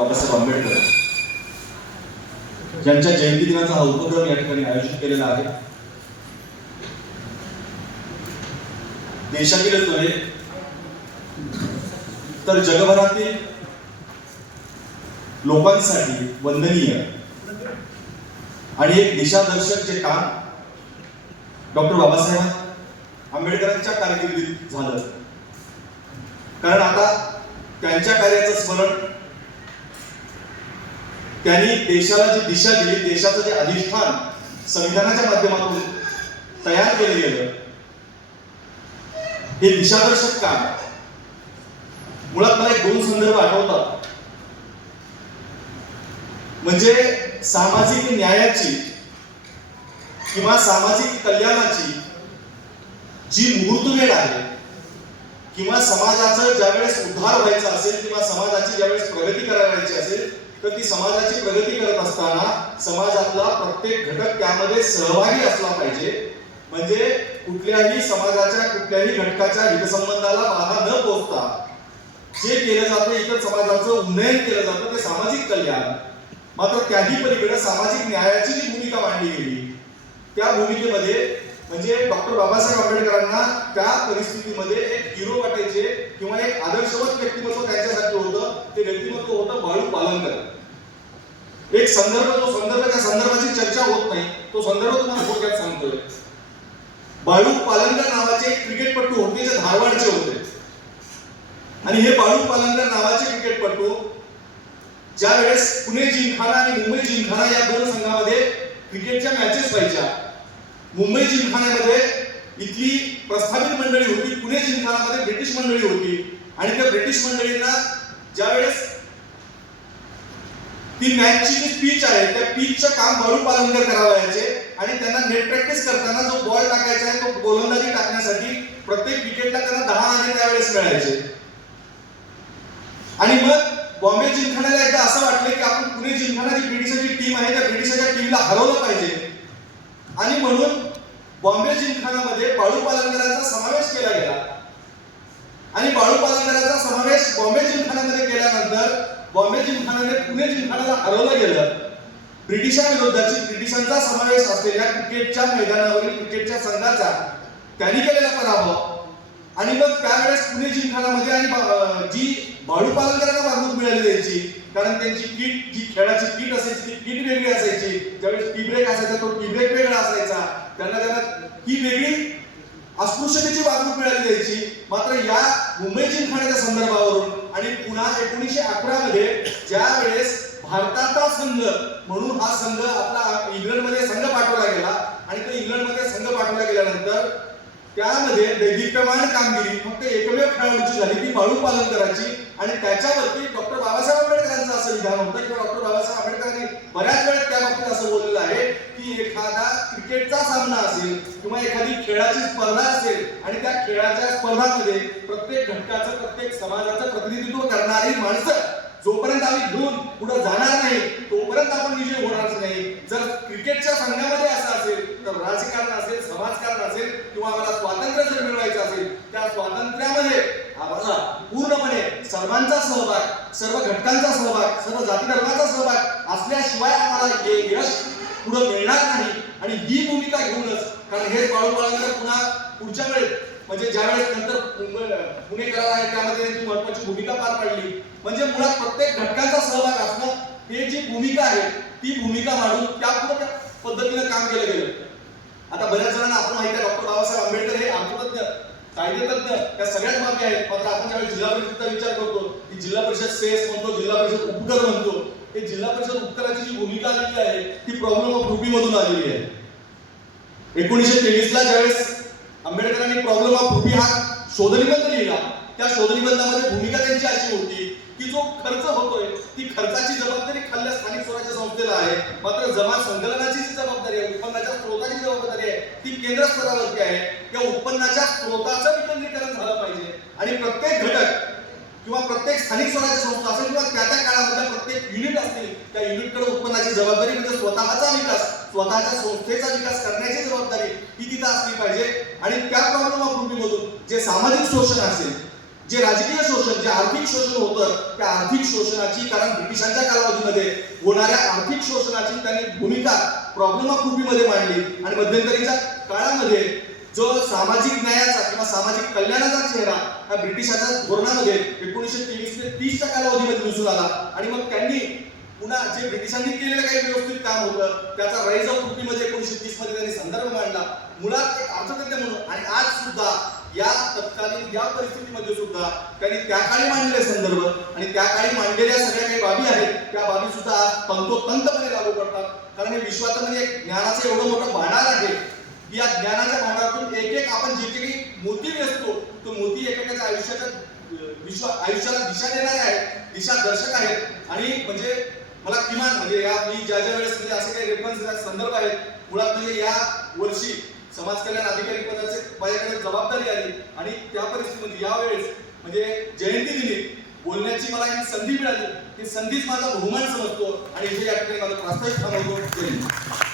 बाबासाहेब आंबेडकर. यांच्या जयंती दिनाचा हा उपक्रम या ठिकाणी आयोजित केलेला आहे. देशातीलच नव्हे तर जगभरातील लोकांसाठी वंदनीय. आणि एक दिशादर्शक जे काम डॉक्टर बाबासाहेब आंबेडकरांच्या कारकिर्दीत झालं. कारण आता त्यांच्या कार्याचं स्मरण त्यांनी देशाला जी दिशा दिली देशाचं जे अधिष्ठान संविधानाच्या माध्यमातून तयार केलं गेलं हे दिशादर्शक काम मुळात मला एक दोन संदर्भ आठवतात. म्हणजे सामाजिक न्यायाची किंवा सामाजिक कल्याणाची जी मुहूर्तवेळ आहे किंवा समाजाचं ज्यावेळेस उद्धार व्हायचा असेल किंवा समाजाची ज्यावेळेस प्रगती करायची असेल तर ती समाजाची प्रगती करत असताना समाजातला प्रत्येक घटक त्यामध्ये सहभागी असला पाहिजे. म्हणजे कुठल्याही समाजाच्या कुठल्याही घटकाच्या हितसंबंधाला बाधा न पोचता जे केलं जातं इतर समाजाचं उन्नयन केलं जातं ते सामाजिक कल्याण. मात्र त्याही पलीकडे सामाजिक न्यायाची जी भूमिका मांडली गेली त्या भूमिकेमध्ये म्हणजे डॉक्टर बाबासाहेब आंबेडकरांना त्या परिस्थितीमध्ये एक हिरो वाटायचे किंवा एक आदर्शवत व्यक्तिमत्व त्यांच्यासाठी होतं ते व्यक्तिमत्व होतं बाळू पालनकर. एक संदर्भ जो संदर्भ त्या संदर्भाची चर्चा होत नाही. तो संदर्भ तुम्हाला थोडक्यात सांगतोय. बाळू पालनकर नावाचे एक क्रिकेटपटू होते जे धारवाडचे होते. आणि हे बाळू पालनकर नावाचे क्रिकेटपटू ज्या वेळेस पुणे जिमखाना आणि मुंबई जिमखाना या दोन संघामध्ये क्रिकेटच्या मॅचेस व्हायच्या. मुंबई जिमखान्यामध्ये इथली प्रस्थापित मंडळी होती पुणे जिमखानामध्ये ब्रिटिश मंडळी होती. आणि त्या ब्रिटिश मंडळींना ज्या वेळेस ती मॅचची जी पिच आहे त्या पिचचं काम भरून पालनकर करावायचे आणि त्यांना नेट प्रॅक्टिस करताना जो बॉल टाकायचा आहे तो गोलंदाजी टाकण्यासाठी प्रत्येक विकेटला त्यांना दहा आणि त्यावेळेस मिळायचे. आणि मग बॉम्बे जिंकण्याला एकदा असं वाटलं की आपण पुणे जिमखाना जी ब्रिटिशाची टीम आहे त्या ब्रिटिशाच्या टीमला हरवलं पाहिजे. आणि म्हणून बॉम्बे जिमखानामध्ये बाळू पालनकरांचा समावेश केला गेला. आणि बाळू पालनकरांचा समावेश बॉम्बे जिमखान्यामध्ये केल्यानंतर बॉम्बे जिमखान्याने पुणे जिमखान्याला हरवलं गेलं. ब्रिटिशांविरोधाची ब्रिटिशांचा समावेश असलेल्या क्रिकेटच्या मैदानावरील क्रिकेटच्या संघाचा त्यांनी केलेला पराभव. आणि मग त्यावेळेस पुणे जिमखानामध्ये आणि जी भाडू पालनकरांना वागणूक मिळाली द्यायची कारण त्यांची किट जी खेळाची किट असायची ती किट वेगळी असायची. ज्यावेळेस टी ब्रेक असायचा तो टी ब्रेक वेगळा असायचा. त्यांना त्यांना ही वेगळी अस्पृश्यतेची वागणूक मिळाली द्यायची मात्र या मुंबई जिमखान्याच्या संदर्भावरून आणि पुन्हा एकोणीसशे अकरा मध्ये ज्या वेळेस भारताचा संघ म्हणून हा संघ आपला इंग्लंडमध्ये संघ पाठवला गेला आणि तो इंग्लंडमध्ये संघ पाठवला गेल्यानंतर त्यामध्ये दैदिप्यमान कामगिरी फक्त एकमेव खेळाडूची झाली ती बाळू पालनकरांची. आणि त्याच्यावरती डॉक्टर बाबासाहेब आंबेडकरांचं असं विधान होतं किंवा डॉक्टर बाबासाहेब आंबेडकरांनी बऱ्याच वेळेस त्या बाबतीत असं बोललेलं आहे की एखादा क्रिकेटचा सामना असेल किंवा एखादी खेळाची स्पर्धा असेल आणि त्या खेळाच्या स्पर्धामध्ये प्रत्येक घटकाचं प्रत्येक समाजाचं प्रतिनिधित्व करणारी माणसं जोपर्यंत आम्ही घेऊन पुढे जाणार नाही तोपर्यंत आपण विजय होणारच नाही. जर क्रिकेटच्या संघामध्ये असं असेल तर राजकारण असेल समाजकारण असेल किंवा आम्हाला स्वातंत्र्य जर मिळवायचं असेल त्या स्वातंत्र्यामध्ये आम्हाला पूर्णपणे सर्वांचा सहभाग सर्व घटकांचा सहभाग सर्व जाती धर्माचा सहभाग असल्याशिवाय आम्हाला हे यश पुढे मिळणार नाही. आणि ही भूमिका घेऊनच कारण हे बाळू पुन्हा पुढच्या वेळेस म्हणजे ज्या वेळेस नंतर पुणे करार आहे त्यामध्ये त्यांची महत्वाची भूमिका पार पाडली. म्हणजे मुळात प्रत्येक घटकांचा सहभाग असणं हे जी भूमिका आहे ती भूमिका मांडून त्या पद्धतीनं काम केलं गेलं. आता बऱ्याच जणांना आपण माहिती आहे डॉक्टर बाबासाहेब आंबेडकर हे अर्थतज्ञ कायदेतज्ञ या सगळ्याच बाबी आहेत. मात्र आपण ज्यावेळी जिल्हा परिषदचा विचार करतो की जिल्हा परिषद सेस म्हणतो जिल्हा परिषद उपकर म्हणतो हे जिल्हा परिषद उपकराची जी भूमिका आलेली आहे ती प्रॉब्लेम ऑफ रुपी मधून आलेली आहे. एकोणीसशे तेवीस ला ज्यावेळेस आंबेडकरांनी प्रॉब्लेम ऑफ रुपी हा शोधनिबंध लिहिला त्या शोधनिबंधामध्ये भूमिका त्यांची अशी होती की जो खर्च होतोय ती खर्चाची जबाबदारी खाल्ल्या स्थानिक स्वराज्य संस्थेला आहे. मात्र जमा संकलनाची जी जबाबदारी आहे उत्पन्नाच्या स्रोताची जबाबदारी आहे ती केंद्र स्तरावरती आहे. त्या उत्पन्नाच्या स्रोताचं विकेंद्रीकरण झालं पाहिजे. आणि प्रत्येक घटक किंवा प्रत्येक स्थानिक स्वराज्य संस्था असेल किंवा त्या त्या काळामध्ये प्रत्येक युनिट असतील त्या युनिटकडे उत्पन्नाची जबाबदारी म्हणजे स्वतःचा विकास स्वतःच्या संस्थेचा विकास करण्याची जबाबदारी ही तिथं असली पाहिजे. आणि त्या प्रॉब्लेम ऑफ जे सामाजिक शोषण असेल जे राजकीय शोषण जे आर्थिक शोषण होतं त्या आर्थिक शोषणाची कारण ब्रिटिशांच्या कालावधीमध्ये होणाऱ्या आर्थिक शोषणाची त्यांनी भूमिका प्रॉब्लेम ऑफमध्ये मांडली. आणि मध्यंतरीच्या काळामध्ये जो सामाजिक न्यायाचा किंवा सामाजिक कल्याणाचा चेहरा हा ब्रिटिशाच्या धोरणामध्ये एकोणीसशे तेवीस ते तीसच्या कालावधीमध्ये दिसून आला. आणि मग त्यांनी पुन्हा जे ब्रिटिशांनी केलेलं काही व्यवस्थित काम होतं त्याचा राईज ऑफ कृतीमध्ये एकोणीसशे तीसमध्ये त्यांनी संदर्भ मांडला. मुळात एक अर्थतज्ञ म्हणून आणि आज सुद्धा या तत्कालीन या परिस्थितीमध्ये सुद्धा त्यांनी त्या काळी मांडलेले संदर्भ आणि त्या काळी मांडलेल्या सगळ्या काही बाबी आहेत त्या बाबी सुद्धा आज तंतोतंतपणे लागू पडतात. कारण हे विश्वाचं म्हणजे एक ज्ञानाचं एवढं मोठं भांडार आहे की या ज्ञानाच्या भांडारातून एक एक आपण जे काही मोती वेचतो तो मोती एकेकाच्या आयुष्याच्या विश्व आयुष्याला दिशा देणारे आहेत दिशा दर्शक आहेत आणि म्हणजे मला किमान म्हणजे या मी ज्या ज्या वेळेस म्हणजे असे काही रेफरन्स संदर्भ आहेत मुळात म्हणजे या वर्षी समाज कल्याण अधिकारी पदाचे माझ्याकडे जबाबदारी आली आणि त्या परिस्थितीमध्ये यावेळेस म्हणजे जयंती दिली बोलण्याची मला ही संधी मिळाली. ही संधीच माझा बहुमान समजतो आणि हे या ठिकाणी माझा प्रास्ताविक थांबवतो.